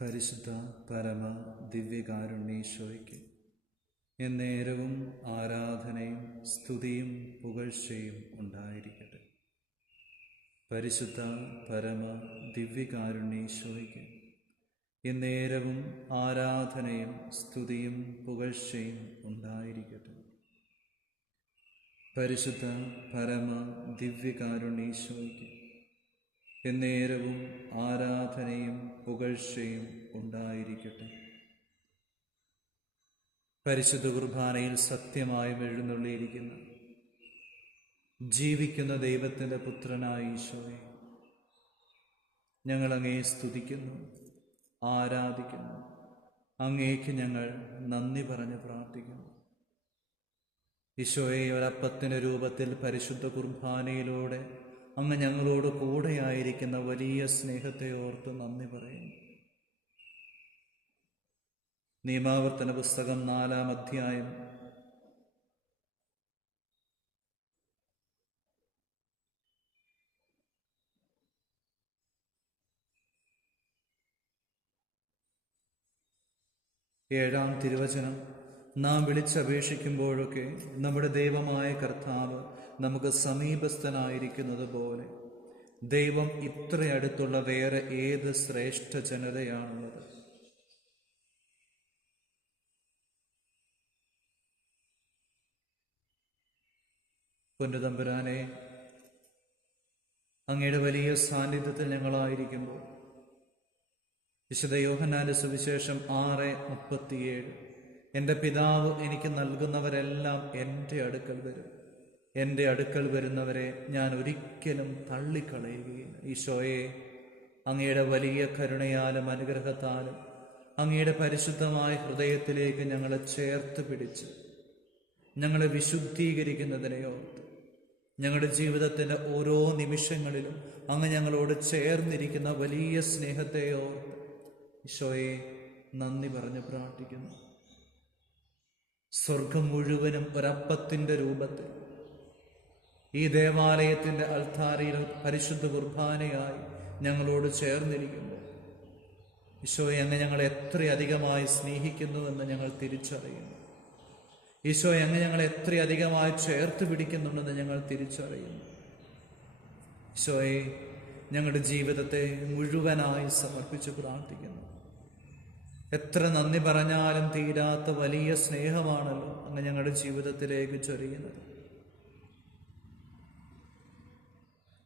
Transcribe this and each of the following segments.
പരിശുദ്ധ പരമ ദിവ്യകാരുണ്യേശോയ്ക്ക് എന്നേരവും ആരാധനയും സ്തുതിയും പുകഴ്ചയും ഉണ്ടായിരിക്കട്ടെ. പരിശുദ്ധ പരമ ദിവ്യകാരുണ്യേശോയ്ക്ക് എന്നേരവും ആരാധനയും സ്തുതിയും പുകഴ്ചയും ഉണ്ടായിരിക്കട്ടെ. പരിശുദ്ധ പരമ ദിവ്യകാരുണ്യേശോയ്ക്ക് എന്നേരവും ആരാധനയും പുകഴ്ചയും ഉണ്ടായിരിക്കട്ടെ. പരിശുദ്ധ കുർബാനയിൽ സത്യമായും എഴുന്നള്ളിയിരിക്കുന്ന ജീവിക്കുന്ന ദൈവത്തിൻ്റെ പുത്രനായ ഈശോയെ, ഞങ്ങൾ അങ്ങയെ സ്തുതിക്കുന്നു, ആരാധിക്കുന്നു. അങ്ങേക്ക് ഞങ്ങൾ നന്ദി പറഞ്ഞ് പ്രാർത്ഥിക്കുന്നു. ഈശോയെ, ഒരപ്പത്തിൻ്റെ രൂപത്തിൽ പരിശുദ്ധ കുർബാനയിലൂടെ അങ്ങ് ഞങ്ങളോട് കൂടെയായിരിക്കുന്ന വലിയ സ്നേഹത്തെ ഓർത്ത് നന്ദി പറയുന്നു. നിയമാവർത്തന പുസ്തകം 4-ാം അധ്യായം 7-ാം തിരുവചനം: നാം വിളിച്ചപേക്ഷിക്കുമ്പോഴൊക്കെ നമ്മുടെ ദൈവമായ കർത്താവ് നമുക്ക് സമീപസ്ഥനായിരിക്കുന്നത് പോലെ ദൈവം ഇത്ര അടുത്തുള്ള വേറെ ഏത് ശ്രേഷ്ഠ ജനതയാണുള്ളത്? പൊന്നുതമ്പുരാനെ, അങ്ങയുടെ വലിയ സാന്നിധ്യത്തിൽ ഞങ്ങളായിരിക്കുമ്പോൾ വിശുദ്ധ യോഹന്നാന്റെ സുവിശേഷം 6:37: എൻ്റെ പിതാവ് എനിക്ക് നൽകുന്നവരെല്ലാം എൻ്റെ അടുക്കൽ വരും, എൻ്റെ അടുക്കൽ വരുന്നവരെ ഞാൻ ഒരിക്കലും തള്ളിക്കളയുകയില്ല. ഈശോയെ, അങ്ങയുടെ വലിയ കരുണയാലും അനുഗ്രഹത്താലും അങ്ങയുടെ പരിശുദ്ധമായ ഹൃദയത്തിലേക്ക് ഞങ്ങളെ ചേർത്ത് പിടിച്ച് ഞങ്ങളെ വിശുദ്ധീകരിക്കുന്നതിനെയോ ഞങ്ങളുടെ ജീവിതത്തിൻ്റെ ഓരോ നിമിഷങ്ങളിലും അങ്ങ് ഞങ്ങളോട് ചേർന്നിരിക്കുന്ന വലിയ സ്നേഹത്തെയോ ഈശോയെ നന്ദി പറഞ്ഞ് പ്രാർത്ഥിക്കുന്നു. സ്വർഗം മുഴുവനും ഒരപ്പത്തിൻ്റെ രൂപത്തിൽ ഈ ദേവാലയത്തിൻ്റെ അൾത്താരയിൽ പരിശുദ്ധ കുർബാനയായി ഞങ്ങളോട് ചേർന്നിരിക്കുമ്പോൾ ഈശോയെ, അങ്ങ് ഞങ്ങളെ എത്രയധികമായി സ്നേഹിക്കുന്നുവെന്ന് ഞങ്ങൾ തിരിച്ചറിയുന്നു. ഈശോയെ, അങ്ങ് ഞങ്ങളെ എത്രയധികമായി ചേർത്ത് പിടിക്കുന്നുണ്ടെന്ന് ഞങ്ങൾ തിരിച്ചറിയുന്നു. ഈശോയെ, ഞങ്ങളുടെ ജീവിതത്തെ മുഴുവനായി സമർപ്പിച്ച് പ്രാർത്ഥിക്കുന്നു. എത്ര നന്ദി പറഞ്ഞാലും തീരാത്ത വലിയ സ്നേഹമാണല്ലോ അങ്ങ് ഞങ്ങളുടെ ജീവിതത്തിലേക്ക് ചൊരിയുന്നത്.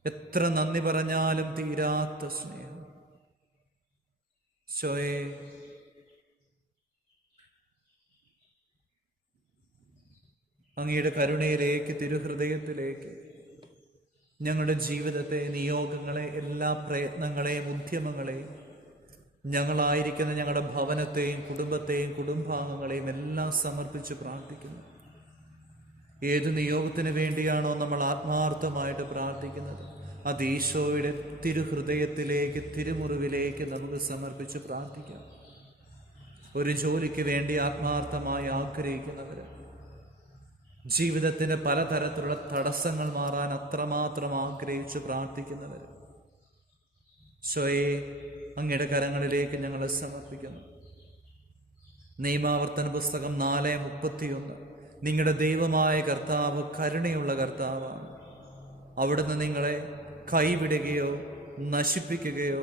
എത്ര നന്ദി പറഞ്ഞാലും തീരാത്ത സ്നേഹം. ഈശോയെ, അങ്ങയുടെ കരുണയിലേക്ക്, തിരുഹൃദയത്തിലേക്ക് ഞങ്ങളുടെ ജീവിതത്തെ, നിയോഗങ്ങളെ, എല്ലാ പ്രയത്നങ്ങളെയും ഉദ്യമങ്ങളെയും, ഞങ്ങളായിരിക്കുന്ന ഞങ്ങളുടെ ഭവനത്തെയും കുടുംബത്തെയും കുടുംബാംഗങ്ങളെയും എല്ലാം സമർപ്പിച്ച് പ്രാർത്ഥിക്കുന്നു. ഏത് നിയോഗത്തിന് വേണ്ടിയാണോ നമ്മൾ ആത്മാർത്ഥമായിട്ട് പ്രാർത്ഥിക്കുന്നത്, അത് ഈശോയുടെ തിരുഹൃദയത്തിലേക്ക്, തിരുമുറിവിലേക്ക് നമുക്ക് സമർപ്പിച്ച് പ്രാർത്ഥിക്കാം. ഒരു ജോലിക്ക് വേണ്ടി ആത്മാർത്ഥമായി ആഗ്രഹിക്കുന്നവർ, ജീവിതത്തിന് പലതരത്തിലുള്ള തടസ്സങ്ങൾ മാറാൻ അത്രമാത്രം ആഗ്രഹിച്ച് പ്രാർത്ഥിക്കുന്നവർ, ഈശോയെ, അങ്ങയുടെ കരങ്ങളിലേക്ക് ഞങ്ങളെ സമർപ്പിക്കുന്നു. നിയമാവർത്തന പുസ്തകം 4:31: നിങ്ങളുടെ ദൈവമായ കർത്താവ് കരുണയുള്ള കർത്താവാണ്. അവിടുന്ന് നിങ്ങളെ കൈവിടുകയോ നശിപ്പിക്കുകയോ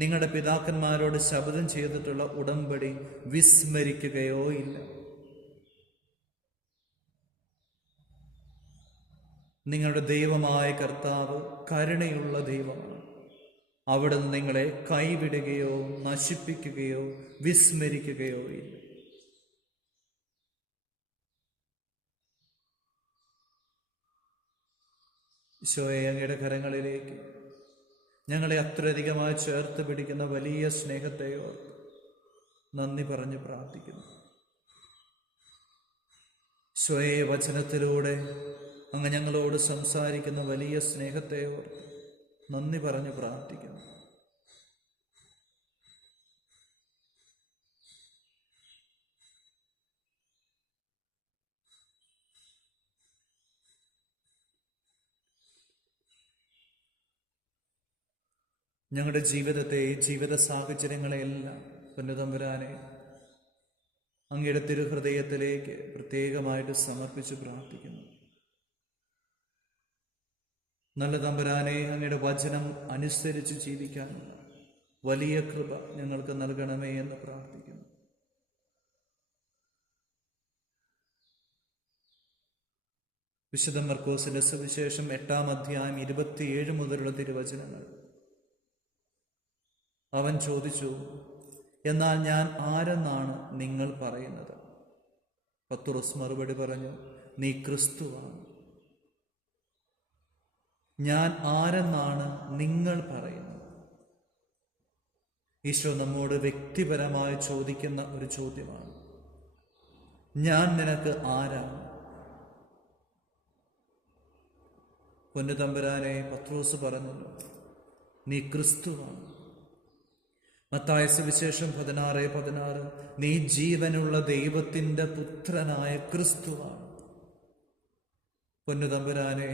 നിങ്ങളുടെ പിതാക്കന്മാരോട് ശപഥം ചെയ്തിട്ടുള്ള ഉടമ്പടി വിസ്മരിക്കുകയോ ഇല്ല. നിങ്ങളുടെ ദൈവമായ കർത്താവ് കരുണയുള്ള ദൈവമാണ്. അവിടുന്ന് നിങ്ങളെ കൈവിടുകയോ നശിപ്പിക്കുകയോ വിസ്മരിക്കുകയോ ഇല്ല. ഈശോയെ, അങ്ങയുടെ കരങ്ങളിലേക്ക് ഞങ്ങളെ അത്രയധികമായി ചേർത്ത് പിടിക്കുന്ന വലിയ സ്നേഹത്തെ ഓർത്ത് നന്ദി പറഞ്ഞ് പ്രാർത്ഥിക്കുന്നു. ഈശോയെ, വചനത്തിലൂടെ അങ്ങ് ഞങ്ങളോട് സംസാരിക്കുന്ന വലിയ സ്നേഹത്തെ ഓർത്ത് നന്ദി പറഞ്ഞ് പ്രാർത്ഥിക്കുന്നു. ഞങ്ങളുടെ ജീവിതത്തെ, ജീവിത സാഹചര്യങ്ങളെയെല്ലാം പൊന്നുതമ്പുരാനെ, അങ്ങയുടെ തിരുഹൃദയത്തിലേക്ക് പ്രത്യേകമായിട്ട് സമർപ്പിച്ച് പ്രാർത്ഥിക്കുന്നു. നല്ല തമ്പുരാനെ, അങ്ങയുടെ വചനം അനുസരിച്ച് ജീവിക്കാനുള്ള വലിയ കൃപ ഞങ്ങൾക്ക് നൽകണമേ എന്ന് പ്രാർത്ഥിക്കുന്നു. വിശുദ്ധ മർക്കോസിന്റെ സുവിശേഷം 8-ാം അധ്യായം 27 മുതലുള്ള തിരുവചനങ്ങൾ. അവൻ ചോദിച്ചു, എന്നാൽ ഞാൻ ആരെന്നാണ് നിങ്ങൾ പറയുന്നത്? പത്രോസ് മറുപടി പറഞ്ഞു, നീ ക്രിസ്തുവാണ്. ഞാൻ ആരെന്നാണ് നിങ്ങൾ പറയുന്നത്? ഈശോ നമ്മോട് വ്യക്തിപരമായി ചോദിക്കുന്ന ഒരു ചോദ്യമാണ്. ഞാൻ നിനക്ക് ആരാണ്? പൊന്നുതമ്പുരാനെ, പത്രോസ് പറഞ്ഞല്ലോ, നീ ക്രിസ്തുവാണ്. മത്തായി സുവിശേഷം 16:16, നീ ജീവനുള്ള ദൈവത്തിൻ്റെ പുത്രനായ ക്രിസ്തുവാണ്. പൊന്നുതമ്പുരാനെ,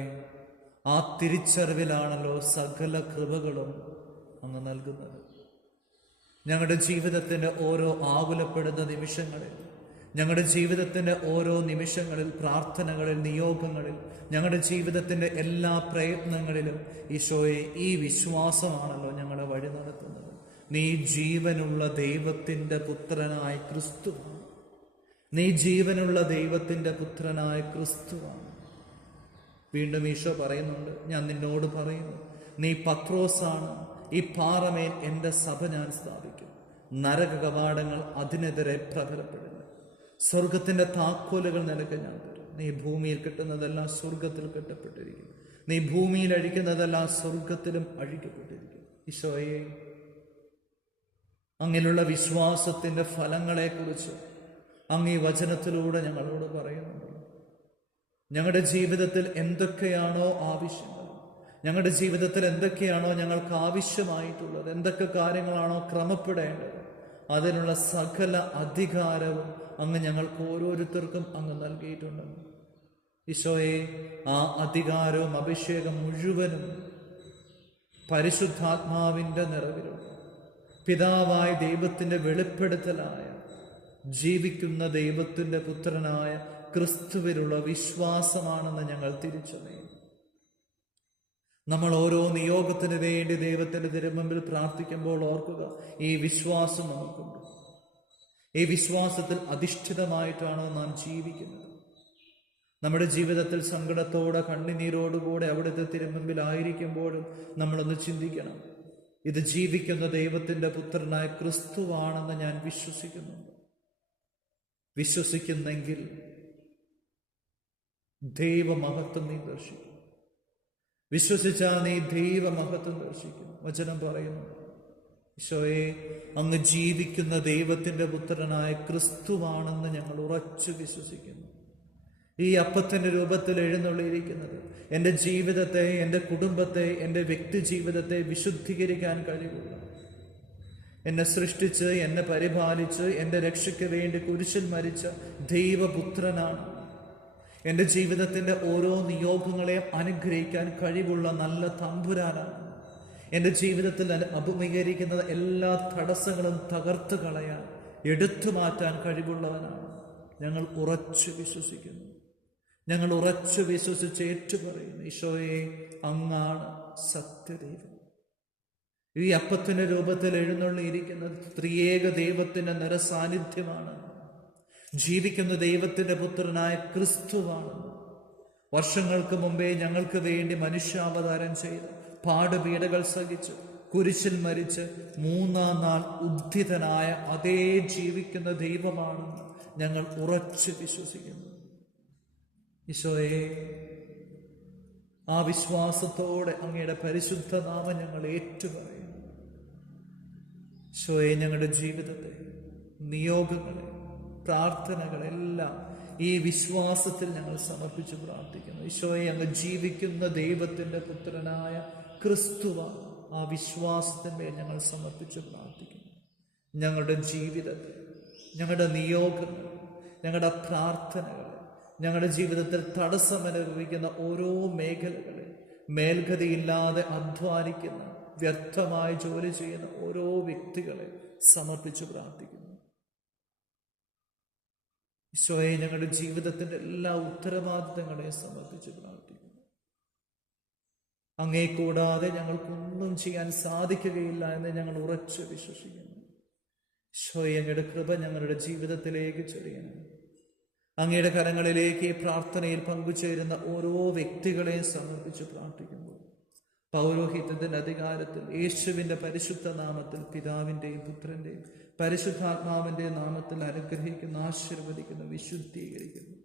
ആ തിരിച്ചറിവിലാണല്ലോ സകല കൃപകളും അങ്ങ് നൽകുന്നത്. ഞങ്ങളുടെ ജീവിതത്തിൻ്റെ ഓരോ ആകുലപ്പെടുന്ന നിമിഷങ്ങളിൽ, ഞങ്ങളുടെ ജീവിതത്തിൻ്റെ ഓരോ നിമിഷങ്ങളിൽ, പ്രാർത്ഥനകളിൽ, നിയോഗങ്ങളിൽ, ഞങ്ങളുടെ ജീവിതത്തിൻ്റെ എല്ലാ പ്രയത്നങ്ങളിലും ഈശോയെ, ഈ വിശ്വാസമാണല്ലോ ഞങ്ങളെ വഴി നടത്തുന്നത്. നീ ജീവനുള്ള ദൈവത്തിൻ്റെ പുത്രനായ ക്രിസ്തുവാണ്. നീ ജീവനുള്ള ദൈവത്തിൻ്റെ പുത്രനായ ക്രിസ്തുവാണ്. വീണ്ടും ഈശോ പറയുന്നുണ്ട്, ഞാൻ നിന്നോട് പറയുന്നു, നീ പത്രോസാണ്, ഈ പാറമേൽ എൻ്റെ സഭ ഞാൻ സ്ഥാപിക്കും, നരക കവാടങ്ങൾ അതിനെതിരെ പ്രബലപ്പെടില്ല. സ്വർഗത്തിൻ്റെ താക്കോലുകൾ നിനക്ക് ഞാൻ തരും. നീ ഭൂമിയിൽ കിട്ടുന്നതെല്ലാം സ്വർഗത്തിൽ കെട്ടപ്പെട്ടിരിക്കും, നീ ഭൂമിയിൽ അഴിക്കുന്നതെല്ലാം സ്വർഗത്തിലും അഴിക്കപ്പെട്ടിരിക്കും. ഈശോയെ, അങ്ങിലുള്ള വിശ്വാസത്തിൻ്റെ ഫലങ്ങളെക്കുറിച്ച് അങ്ങ് ഈ വചനത്തിലൂടെ ഞങ്ങളോട് പറയുന്നുണ്ട്. ഞങ്ങളുടെ ജീവിതത്തിൽ എന്തൊക്കെയാണോ ആവശ്യങ്ങൾ, ഞങ്ങളുടെ ജീവിതത്തിൽ എന്തൊക്കെയാണോ ഞങ്ങൾക്ക് ആവശ്യമായിട്ടുള്ളത്, എന്തൊക്കെ കാര്യങ്ങളാണോ ക്രമപ്പെടേണ്ടത്, അതിനുള്ള സകല അധികാരവും അങ്ങ് ഞങ്ങൾക്ക് ഓരോരുത്തർക്കും അങ്ങ് നൽകിയിട്ടുണ്ടെന്ന്. ഈശോയെ, ആ അധികാരവും അഭിഷേകം മുഴുവനും പരിശുദ്ധാത്മാവിൻ്റെ നിറവിലുള്ള പിതാവായ ദൈവത്തിൻ്റെ വെളിപ്പെടുത്തലായ ജീവിക്കുന്ന ദൈവത്തിൻ്റെ പുത്രനായ ക്രിസ്തുവിലുള്ള വിശ്വാസമാണെന്ന് ഞങ്ങൾ തിരിച്ചറിയും. നമ്മൾ ഓരോ നിയോഗത്തിന് വേണ്ടി ദൈവത്തിൻ്റെ തിരുമുമ്പിൽ പ്രാർത്ഥിക്കുമ്പോൾ ഓർക്കുക, ഈ വിശ്വാസം നമുക്കുണ്ട്. ഈ വിശ്വാസത്തിൽ അധിഷ്ഠിതമായിട്ടാണ് നാം ജീവിക്കുന്നത്. നമ്മുടെ ജീവിതത്തിൽ സങ്കടത്തോടെ കണ്ണുനീരോടുകൂടെ അവിടുത്തെ തിരുമുമ്പിലായിരിക്കുമ്പോഴും നമ്മളൊന്ന് ചിന്തിക്കണം, ഇത് ജീവിക്കുന്ന ദൈവത്തിൻ്റെ പുത്രനായ ക്രിസ്തുവാണെന്ന് ഞാൻ വിശ്വസിക്കുന്നുണ്ട്. വിശ്വസിക്കുന്നെങ്കിൽ ദൈവമഹത്വം നീ ദർശിക്കും. വിശ്വസിച്ചാൽ നീ ദൈവമഹത്വം ദർശിക്കും. വചനം പറയുന്നു, ഈശോയെ, അങ്ങ് ജീവിക്കുന്ന ദൈവത്തിൻ്റെ പുത്രനായ ക്രിസ്തുവാണെന്ന് ഞങ്ങൾ ഉറച്ചു വിശ്വസിക്കുന്നു. ഈ അപ്പത്തിൻ്റെ രൂപത്തിൽ എഴുന്നള്ളിയിരിക്കുന്നത് എൻ്റെ ജീവിതത്തെ, എൻ്റെ കുടുംബത്തെ, എൻ്റെ വ്യക്തി ജീവിതത്തെ വിശുദ്ധീകരിക്കാൻ കഴിവുള്ള, എന്നെ സൃഷ്ടിച്ച് എന്നെ പരിപാലിച്ച് എൻ്റെ രക്ഷയ്ക്ക് വേണ്ടി കുരിശിൽ മരിച്ച ദൈവപുത്രനാണ്. എൻ്റെ ജീവിതത്തിൻ്റെ ഓരോ നിയോഗങ്ങളെയും അനുഗ്രഹിക്കാൻ കഴിവുള്ള നല്ല തമ്പുരാനാണ്. എൻ്റെ ജീവിതത്തിൽ അഭിമുഖീകരിക്കുന്ന എല്ലാ തടസ്സങ്ങളും തകർത്ത് കളയാൻ, എടുത്തു മാറ്റാൻ കഴിവുള്ളവനാണ്. ഞങ്ങൾ ഉറച്ചു വിശ്വസിക്കുന്നു. ഞങ്ങൾ ഉറച്ചു വിശ്വസിച്ച് ഏറ്റുപറയുന്നു, ഈശോയെ, അങ്ങാണ് സത്യദൈവം. ഈ അപ്പത്തിൻ്റെ രൂപത്തിൽ എഴുന്നള്ളിയിരിക്കുന്നത് ത്രിയേക ദൈവത്തിൻ്റെ നിറസാന്നിധ്യമാണ്. ജീവിക്കുന്ന ദൈവത്തിൻ്റെ പുത്രനായ ക്രിസ്തുവാണ്. വർഷങ്ങൾക്ക് മുമ്പേ ഞങ്ങൾക്ക് വേണ്ടി മനുഷ്യാവതാരം ചെയ്ത് പാടുപീഡകൾ സഹിച്ച് കുരിശിൽ മരിച്ച് 3-ാം നാൾ ഉദ്ധിതനായ അതേ ജീവിക്കുന്ന ദൈവമാണെന്ന് ഞങ്ങൾ ഉറച്ചു വിശ്വസിക്കുന്നു. ഈശോയെ, ആ വിശ്വാസത്തോടെ അങ്ങയുടെ പരിശുദ്ധ നാമം ഞങ്ങൾ ഏറ്റുപറയുന്നു. ഈശോയെ, ഞങ്ങളുടെ ജീവിതത്തെ, നിയോഗങ്ങളെ, പ്രാർത്ഥനകളെല്ലാം ഈ വിശ്വാസത്തിൽ ഞങ്ങൾ സമർപ്പിച്ച് പ്രാർത്ഥിക്കുന്നു. ഈശോയെ, അങ്ങ് ജീവിക്കുന്ന ദൈവത്തിൻ്റെ പുത്രനായ ക്രിസ്തുവാണ്. ആ വിശ്വാസത്തിന്മേൽ ഞങ്ങൾ സമർപ്പിച്ച് പ്രാർത്ഥിക്കുന്നു. ഞങ്ങളുടെ ജീവിതത്തെ, ഞങ്ങളുടെ നിയോഗങ്ങൾ, ഞങ്ങളുടെ പ്രാർത്ഥനകൾ, ഞങ്ങളുടെ ജീവിതത്തിൽ തടസ്സം അനുഭവിക്കുന്ന ഓരോ മേഖലകളെ മേൽഗതിയില്ലാതെ അധ്വാനിക്കുന്ന വ്യർത്ഥമായി ജോലി ചെയ്യുന്ന ഓരോ വ്യക്തികളെ സമർപ്പിച്ച് പ്രാർത്ഥിക്കുന്നു. ഈശോയെ, ഞങ്ങളുടെ ജീവിതത്തിൻ്റെ എല്ലാ ഉത്തരവാദിത്തങ്ങളെ സമർപ്പിച്ച് പ്രാർത്ഥിക്കുന്നു. അങ്ങേ കൂടാതെ ഞങ്ങൾക്കൊന്നും ചെയ്യാൻ സാധിക്കുകയില്ല എന്ന് ഞങ്ങൾ ഉറച്ചു വിശ്വസിക്കുന്നു. ഈശോയെ, അങ്ങയുടെ കൃപ ഞങ്ങളുടെ ജീവിതത്തിലേക്ക് ചൊരിയണം. അങ്ങയുടെ കരങ്ങളിലേക്ക് ഈ പ്രാർത്ഥനയിൽ പങ്കുചേരുന്ന ഓരോ വ്യക്തികളെയും സമർപ്പിച്ച് പ്രാർത്ഥിക്കുന്നു. പൗരോഹിത്യത്തിന്റെ അധികാരത്തിൽ യേശുവിന്റെ പരിശുദ്ധ നാമത്തിൽ പിതാവിൻ്റെയും പുത്രൻ്റെയും പരിശുദ്ധാത്മാവിൻ്റെ നാമത്തിൽ അനുഗ്രഹിക്കുന്നു, ആശീർവദിക്കുന്നു, വിശുദ്ധീകരിക്കുന്നു.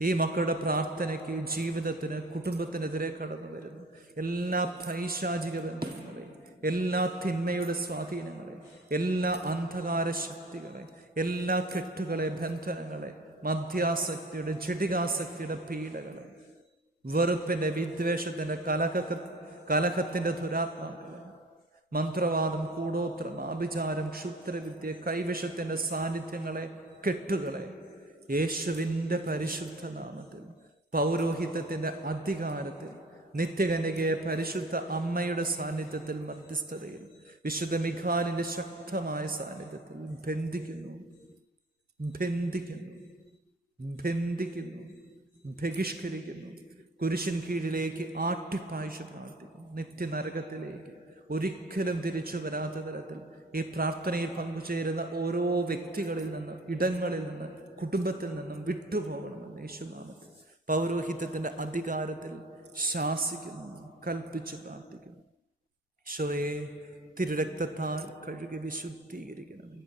ഈ മക്കളുടെ പ്രാർത്ഥനയ്ക്ക്, ജീവിതത്തിന്, കുടുംബത്തിനെതിരെ കടന്നു വരുന്നു എല്ലാ പൈശാചിക ബന്ധങ്ങളെ, എല്ലാ തിന്മയുടെ സ്വാധീനങ്ങളെ, എല്ലാ അന്ധകാര ശക്തികളെ, എല്ലാ കെട്ടുകളെ, ബന്ധനങ്ങളെ, മദ്യാസക്തിയുടെ, ജഡികാസക്തിയുടെ പീഡകളെ, വെറുപ്പിന്റെ, വിദ്വേഷത്തിന്റെ, കലഹത്തിന്റെ ദുരാത്മാക്കളെ, മന്ത്രവാദം, കൂടോത്രം, ആഭിചാരം, ക്ഷുദ്രവിദ്യ, കൈവിഷത്തിന്റെ സാന്നിധ്യങ്ങളെ, കെട്ടുകളെ യേശുവിൻ്റെ പരിശുദ്ധ നാമത്തിൽ, പൗരോഹിത്യത്തിന്റെ അധികാരത്തിൽ, നിത്യകന്യകയെ പരിശുദ്ധ അമ്മയുടെ സാന്നിധ്യത്തിൽ, മധ്യസ്ഥതയിൽ, വിശുദ്ധ മിഖാലിന്റെ ശക്തമായ സാന്നിധ്യത്തിൽ ബന്ധിക്കുന്നു, ബഹിഷ്കരിക്കുന്നു. കുരിശിൻ കീഴിലേക്ക് ആട്ടിപ്പായിച്ച് പ്രാർത്ഥിക്കുന്നു. നിത്യനരകത്തിലേക്ക് ഒരിക്കലും തിരിച്ചു വരാത്ത തരത്തിൽ ഈ പ്രാർത്ഥനയിൽ പങ്കുചേരുന്ന ഓരോ വ്യക്തികളിൽ നിന്ന്, ഇടങ്ങളിൽ നിന്ന്, കുടുംബത്തിൽ നിന്നും വിട്ടുപോകണമെന്ന് യേശുനാമത്തിൽ പൗരോഹിത്യത്തിന്റെ അധികാരത്തിൽ ശാസിക്കുന്നു, കൽപ്പിച്ച് പ്രാർത്ഥിക്കുന്നു. ഈശോയെ, തിരുരക്തത്താൽ കഴുകി വിശുദ്ധീകരിക്കണമേ.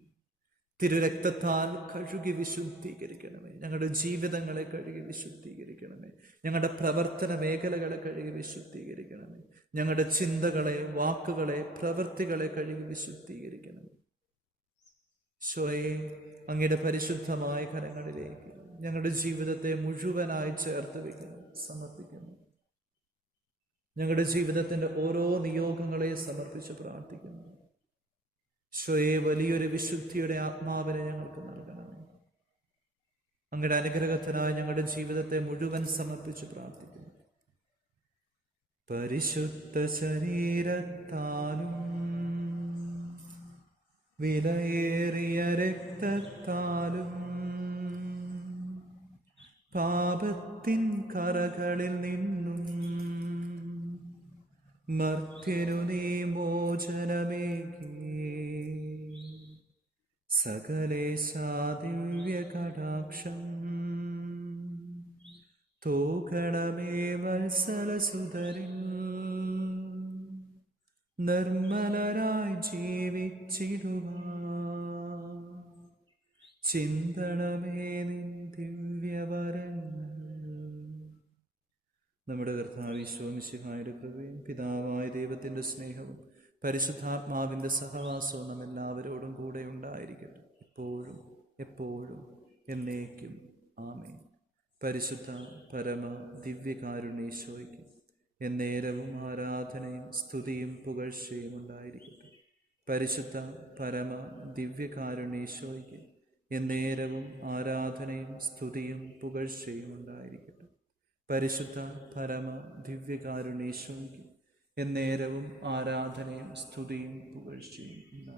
തിരുരക്തത്താൽ കഴുകി വിശുദ്ധീകരിക്കണമേ. ഞങ്ങളുടെ ജീവിതങ്ങളെ കഴുകി വിശുദ്ധീകരിക്കണമേ. ഞങ്ങളുടെ പ്രവർത്തന മേഖലകളെ കഴുകി വിശുദ്ധീകരിക്കണമേ. ഞങ്ങളുടെ ചിന്തകളെ, വാക്കുകളെ, പ്രവൃത്തികളെ കഴുകി വിശുദ്ധീകരിക്കണമേ. ഈശോയെ, അങ്ങയുടെ പരിശുദ്ധമായ കരങ്ങളിലേക്ക് ഞങ്ങളുടെ ജീവിതത്തെ മുഴുവനായി ചേർത്ത് വയ്ക്കുന്നു, സമർപ്പിക്കുന്നു. ഞങ്ങളുടെ ജീവിതത്തിന്റെ ഓരോ നിയോഗങ്ങളെ സമർപ്പിച്ച് പ്രാർത്ഥിക്കുന്നു. ഈശോയെ, വലിയൊരു വിശുദ്ധിയുടെ ആത്മാവിനെ ഞങ്ങൾക്ക് നൽകണമേ. അങ്ങയുടെ അനുഗ്രഹത്തിനായി ഞങ്ങളുടെ ജീവിതത്തെ മുഴുവൻ സമർപ്പിച്ച് പ്രാർത്ഥിക്കുന്നു. പരിശുദ്ധ ശരീരത്താലും വിലയേറിയ രക്തത്താലും പാപത്തിൻ കറകളിൽ നിന്നും മർത്യനു നീ മോചനമേകി സകലേശാ ദിവ്യ കടാക്ഷം തൂകണമേ വത്സലസുതരിൽ. നിർമ്മലരായി ജീവിച്ചിടുവാൻ ചിന്തണമേ നിൻ ദിവ്യവരങ്ങൾ. നമ്മുടെ കർത്താവ് ഈശോ മിശിഹായുടെ കൃപയും പിതാവായ ദൈവത്തിൻ്റെ സ്നേഹവും പരിശുദ്ധാത്മാവിൻ്റെ സഹവാസവും നമ്മെല്ലാവരോടും കൂടെ ഉണ്ടായിരിക്കട്ടെ, ഇപ്പോഴും എപ്പോഴും എന്നേക്കും. ആമേൻ. പരിശുദ്ധ പരമ ദിവ്യകാരുണ്യേശോയ്ക്ക് എന്നേരവും ആരാധനയും സ്തുതിയും പുകഴ്ചയും ഉണ്ടായിരിക്കട്ടെ. പരിശുദ്ധ പരമ ദിവ്യകാരുണ്യേശോയ്ക്ക് എന്നേരവും ആരാധനയും സ്തുതിയും പുകഴ്ചയും ഉണ്ടായിരിക്കട്ടെ. പരിശുദ്ധ പരമ ദിവ്യകാരുണ്യേശോയ്ക്ക് എന്നേരവും ആരാധനയും സ്തുതിയും പുകഴ്ചയും ഉണ്ടായിരിക്കട്ടെ.